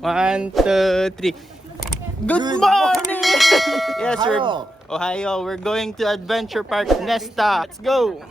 1, 2, 3. Good morning! Yes, we're Ohio. We're going to Adventure Park Nesta. Let's go!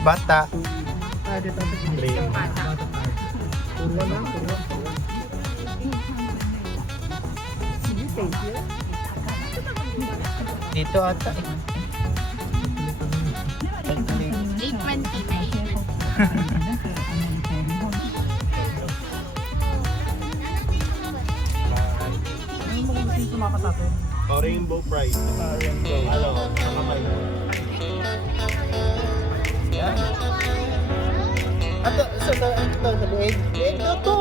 Bata. Dito ata eh. 820 na 820. Rainbow Pride. Rainbow. Ano? Kamay. Yan. Ato, sa liig. Liig na to.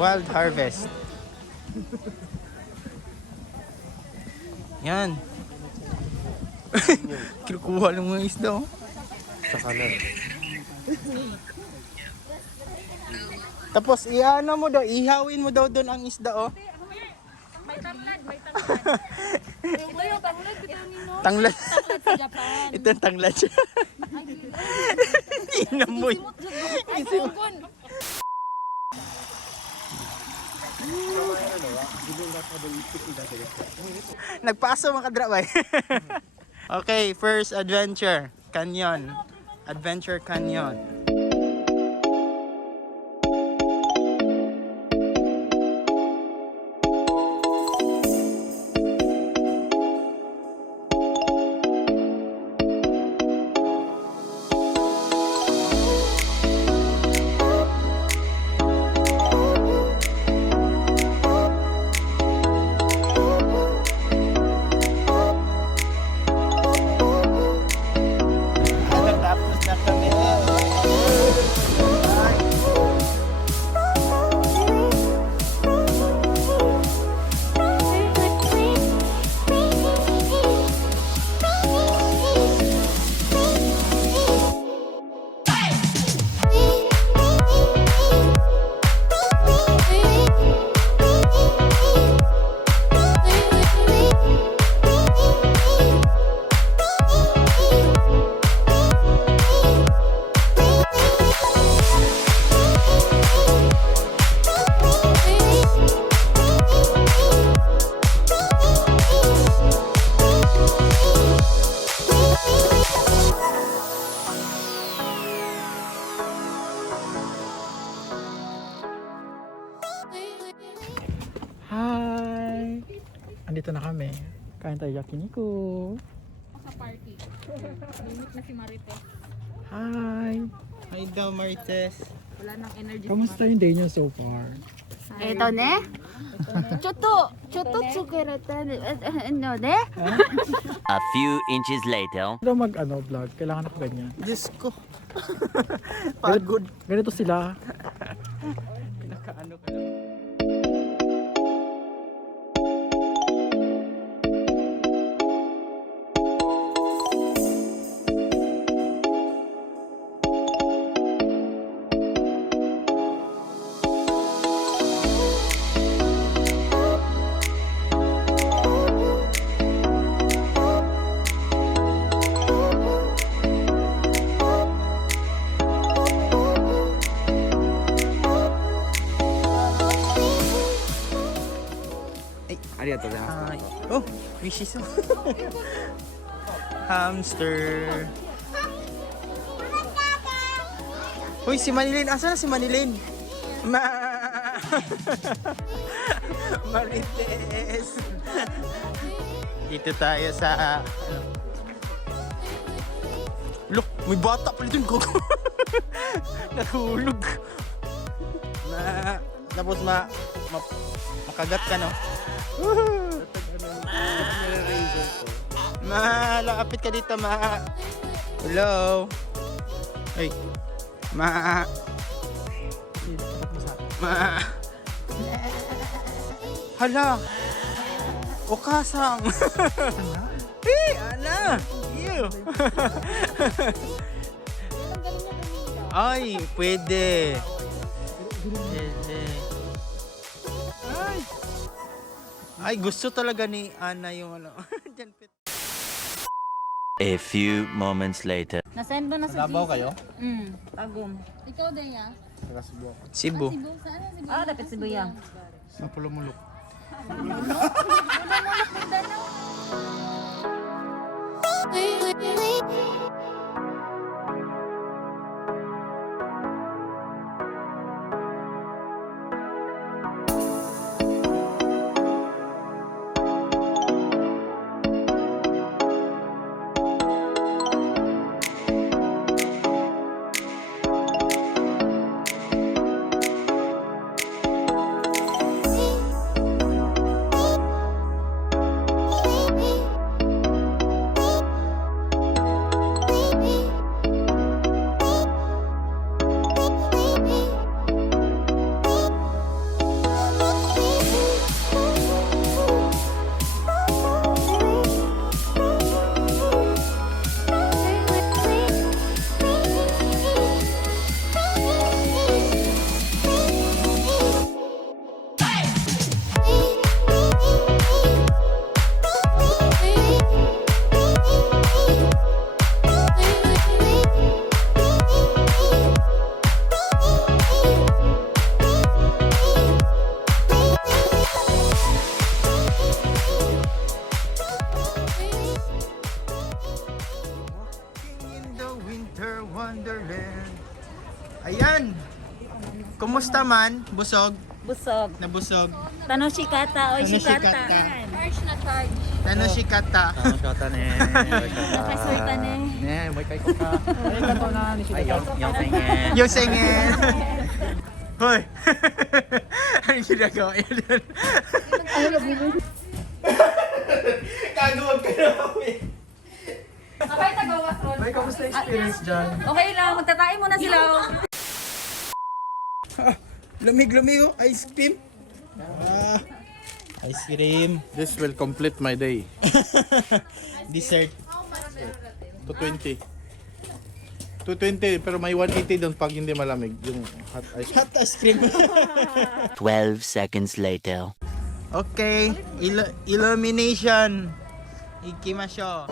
Wild Harvest. Yan. Kinukuha lang mga isda oh. Sa kanan. Tapos iano mo daw, ihawin mo daw doon ang isda oh. May tanglad, may tanglad. Ito yung tanglad, ito nino. Tanglad. Tanglad sa Japan. Ito ang tanglad siya. Inamoy. Isimot. Nagpaso mga kadraway. Okay, first adventure, canyon. Adventure canyon. Tapos na kami. Hi! Andito na kami. Kain tayo yakiniku. Sa party. Limit na si Marites. Hi! Hi daw Marites. Wala nang energy. Kamusta yung day niyo so far? Ito ne? ちょっと作れたので A few inches later. Pero vlog, kailangan ako ganyan. Diyos ko. Pagod. Ganito sila. Pinakaano ka lang. Ay. Oh, may shiso. Hamster. Uy, si Manilin. Asa na si Manilin? Marites. Dito tayo sa... Look, may bata pala dun. Nahulog. Tapos makagat ka, no? Lapit ka dito, ma. Hello. Hey. Ma. Hala. Okasang. Hey, ana. Ew. Ay, pwede. Ay, gusto talaga ni Ana yung ano. A few moments later. Nasend ba na sa Labaw kayo? Tagum. Ikaw din ya? Taga Cebu ako. Cebu. Saan na Cebu? Dapat Cebu yan. Sa Pulumulok. Wonderland. Ayan. Kumusta man? Busog? Busog. Nabusog? Tanoshikata, Tanoshikata. Charge na charge. Tanoshikata. Shota ne. Nakasulta ne. Ne, may kay ko ka. Ay, kanto na ni Shota. Yung singin. Yung singin. Hoy. Ano ginagawa yun? Kagawag ka na kami. Sabay tagawas ron. Ay, kamusta experience dyan? Okay lang, magtatae muna sila. Lamig-lamig oh. Ice cream. Ice cream. This will complete my day. Dessert. 220. 220 pero may 180 doon pag hindi malamig. Yung hot ice. Hot ice cream. 12 seconds later. Okay. Illumination. Ikimasho.